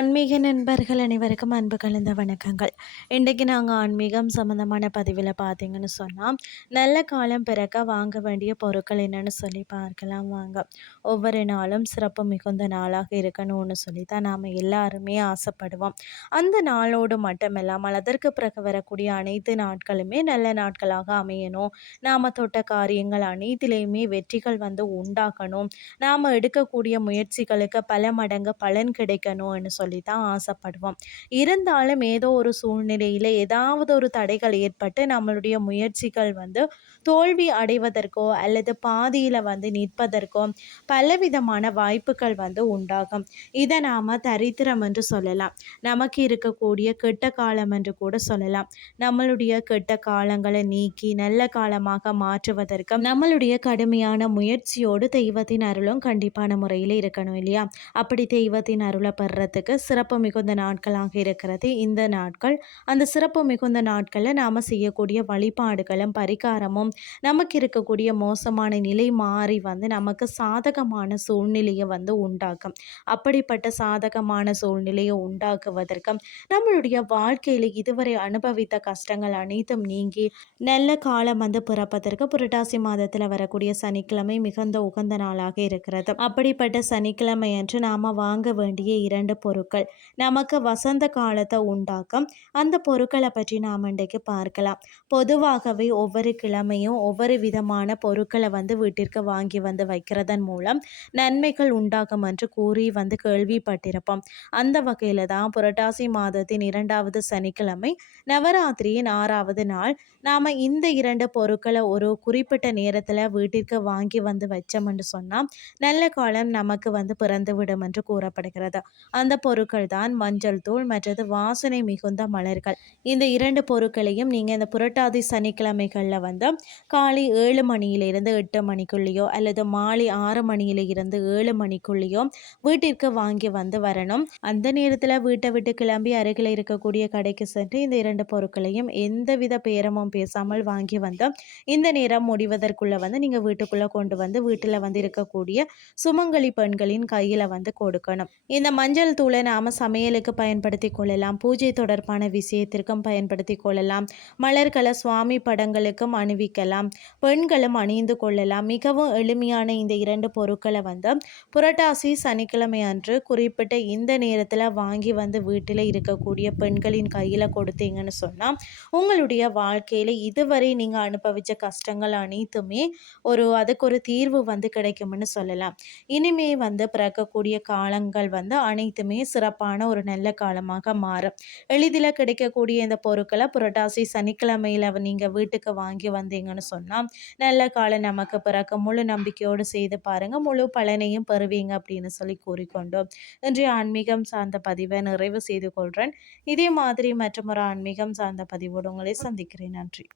ஆன்மீக நண்பர்கள் அனைவருக்கும் அன்பு கலந்த வணக்கங்கள். இன்றைக்கு நாங்கள் ஆன்மீகம் சம்மந்தமான பதிவில் பார்த்தீங்கன்னு சொன்னால் நல்ல காலம் பிறக்க வாங்க வேண்டிய பொருட்கள் என்னென்னு சொல்லி பார்க்கலாம் வாங்க. ஒவ்வொரு நாளும் சிறப்பு மிகுந்த நாளாக இருக்கணும்னு சொல்லி தான் நாம் எல்லாருமே ஆசைப்படுவோம். அந்த நாளோடு மட்டுமில்லாமல் அதற்கு பிறகு வரக்கூடிய அனைத்து நாட்களுமே நல்ல நாட்களாக அமையணும். நாம் தொட்ட காரியங்கள் அனைத்திலையுமே வெற்றிகள் வந்து உண்டாக்கணும் நாம் எடுக்கக்கூடிய முயற்சிகளுக்கு பல மடங்கு பலன் கிடைக்கணும்னு சொல்லி தான் ஆசைப்படுவோம். இருந்தாலும் ஏதோ ஒரு சூழ்நிலையில் ஏதாவது ஒரு தடைகள் ஏற்பட்டு நம்மளுடைய முயற்சிகள் வந்து தோல்வி அடைவதற்கோ அல்லது பாதியில் வந்து நிற்பதற்கோ பலவிதமான வாய்ப்புகள் வந்து உண்டாகும். இதை நாம் தரித்திரம் என்று சொல்லலாம். நமக்கு இருக்கக்கூடிய கெட்ட காலம் என்று கூட சொல்லலாம். நம்மளுடைய கெட்ட காலங்களை நீக்கி நல்ல காலமாக மாற்றுவதற்கு நம்மளுடைய கடுமையான முயற்சியோடு தெய்வத்தின் அருளும் கண்டிப்பான முறையில் இருக்கணும் இல்லையா? அப்படி தெய்வத்தின் அருளை பெறத்துக்கு சிறப்பு மிகுந்த நாட்களாக இருக்கிறது. இந்த நாட்கள் அந்த சிறப்பு மிகுந்த நாட்களில் நாம் செய்யக்கூடிய வழிபாடுகளும் பரிகாரமும் நமக்கு இருக்கக்கூடிய மோசமான நிலை மாறி வந்து நமக்கு சாதகமான சூழ்நிலையை வந்து உண்டாக்கும். அப்படிப்பட்ட சாதகமான சூழ்நிலையை உண்டாக்குவதற்கு நம்மளுடைய வாழ்க்கையில் இதுவரை அனுபவித்த கஷ்டங்கள் அனைத்தும் நீங்கி நல்ல காலம் வந்து பிறப்பதற்கு புரட்டாசி மாதத்தில் வரக்கூடிய சனிக்கிழமை மிகுந்த உகந்த நாளாக இருக்கிறது. அப்படிப்பட்ட சனிக்கிழமை என்று நாம் வாங்க வேண்டிய இரண்டு பொருட்கள் நமக்கு வசந்த காலத்தை உண்டாக்கும். அந்த பொருட்களை பற்றி நாம் இன்றைக்கு பார்க்கலாம். பொதுவாகவே ஒவ்வொரு கிழமை கிழமையும் ஒவ்வொரு விதமான பொருட்களை வந்து வீட்டிற்கு வாங்கி வந்து வைக்கிறதன் மூலம் நன்மைகள் உண்டாகும் என்று கூறி வந்து கேள்விப்பட்டிருப்போம். அந்த வகையில் தான் புரட்டாசி மாதத்தின் இரண்டாவது சனிக்கிழமை நவராத்திரியின் ஆறாவது நாள் நாம் இந்த இரண்டு பொருட்களை ஒரு குறிப்பிட்ட நேரத்தில் வீட்டிற்கு வாங்கி வந்து வச்சோம்னு சொன்னால் நல்ல காலம் நமக்கு வந்து பிறந்து விடும் என்று கூறப்படுகிறது. அந்த பொருட்கள் தான் மஞ்சள் தூள் மற்றது வாசனை மிகுந்த மலர்கள். இந்த இரண்டு பொருட்களையும் நீங்கள் இந்த புரட்டாதி சனிக்கிழமைகளில் வந்து காலை ஏழு மணியிலிருந்து எட்டு மணிக்குள்ளேயோ அல்லது மாலை ஆறு மணியில இருந்து ஏழு மணிக்குள்ளேயோ வீட்டிற்கு வாங்கி வந்து வரணும். அந்த நேரத்தில் வீட்டை விட்டு கிளம்பி அருகில் இருக்கக்கூடிய கடைக்கு சென்று இந்த இரண்டு பொருட்களையும் எந்தவித பேரமும் பேசாமல் வாங்கி வந்து இந்த நேரம் முடிவதற்குள்ளே வந்து நீங்கள் வீட்டுக்குள்ளே கொண்டு வந்து வீட்டில் வந்து இருக்கக்கூடிய சுமங்கலி பெண்களின் கையில் வந்து கொடுக்கணும். இந்த மஞ்சள் தூளை நாம் சமையலுக்கு பயன்படுத்தி கொள்ளலாம். பூஜை தொடர்பான விஷயத்திற்கும் பயன்படுத்தி கொள்ளலாம். மலர்களை சுவாமி படங்களுக்கும் அணிவிக்கலாம் பெண்களும் அணிந்து கொள்ளலாம். மிகவும் எளிமையான இந்த இரண்டு பொருட்களை வந்து புரட்டாசி சனிக்கிழமை அன்று குறிப்பிட்ட இந்த நேரத்தில் வாங்கி வந்து வீட்டில் இருக்கக்கூடிய பெண்களின் கையில் கொடுத்தீங்கன்னு சொன்னால் உங்களுடைய வாழ்க்கையில் இதுவரை நீங்கள் அனுபவித்த கஷ்டங்கள் அனைத்துமே ஒரு அதுக்கு ஒரு தீர்வு வந்து கிடைக்கும்னு சொல்லலாம். இனிமே வந்து பிறக்கக்கூடிய காலங்கள் வந்து அனைத்துமே சிறப்பான ஒரு நல்ல காலமாக மாறும். எளிதில் கிடைக்கக்கூடிய இந்த பொருட்களை புரட்டாசி சனிக்கிழமையில் நீங்கள் வீட்டுக்கு வாங்கி வந்தீங்கன்னு சொன்னால் நல்ல காலம் நமக்கு பிறக்க முழு நம்பிக்கையோடு செய்து பாருங்கள் முழு பலனையும் பெறுவீங்க அப்படின்னு சொல்லி கூறிக்கொண்டோம். இன்றைய ஆன்மீகம் சார்ந்த பதிவை நிறைவு செய்து கொள்கிறேன் இதே மாதிரி மற்றும் ஒரு ஆன்மீகம் சார்ந்த பதிவோடு உங்களை சந்திக்கிறேன். நன்றி.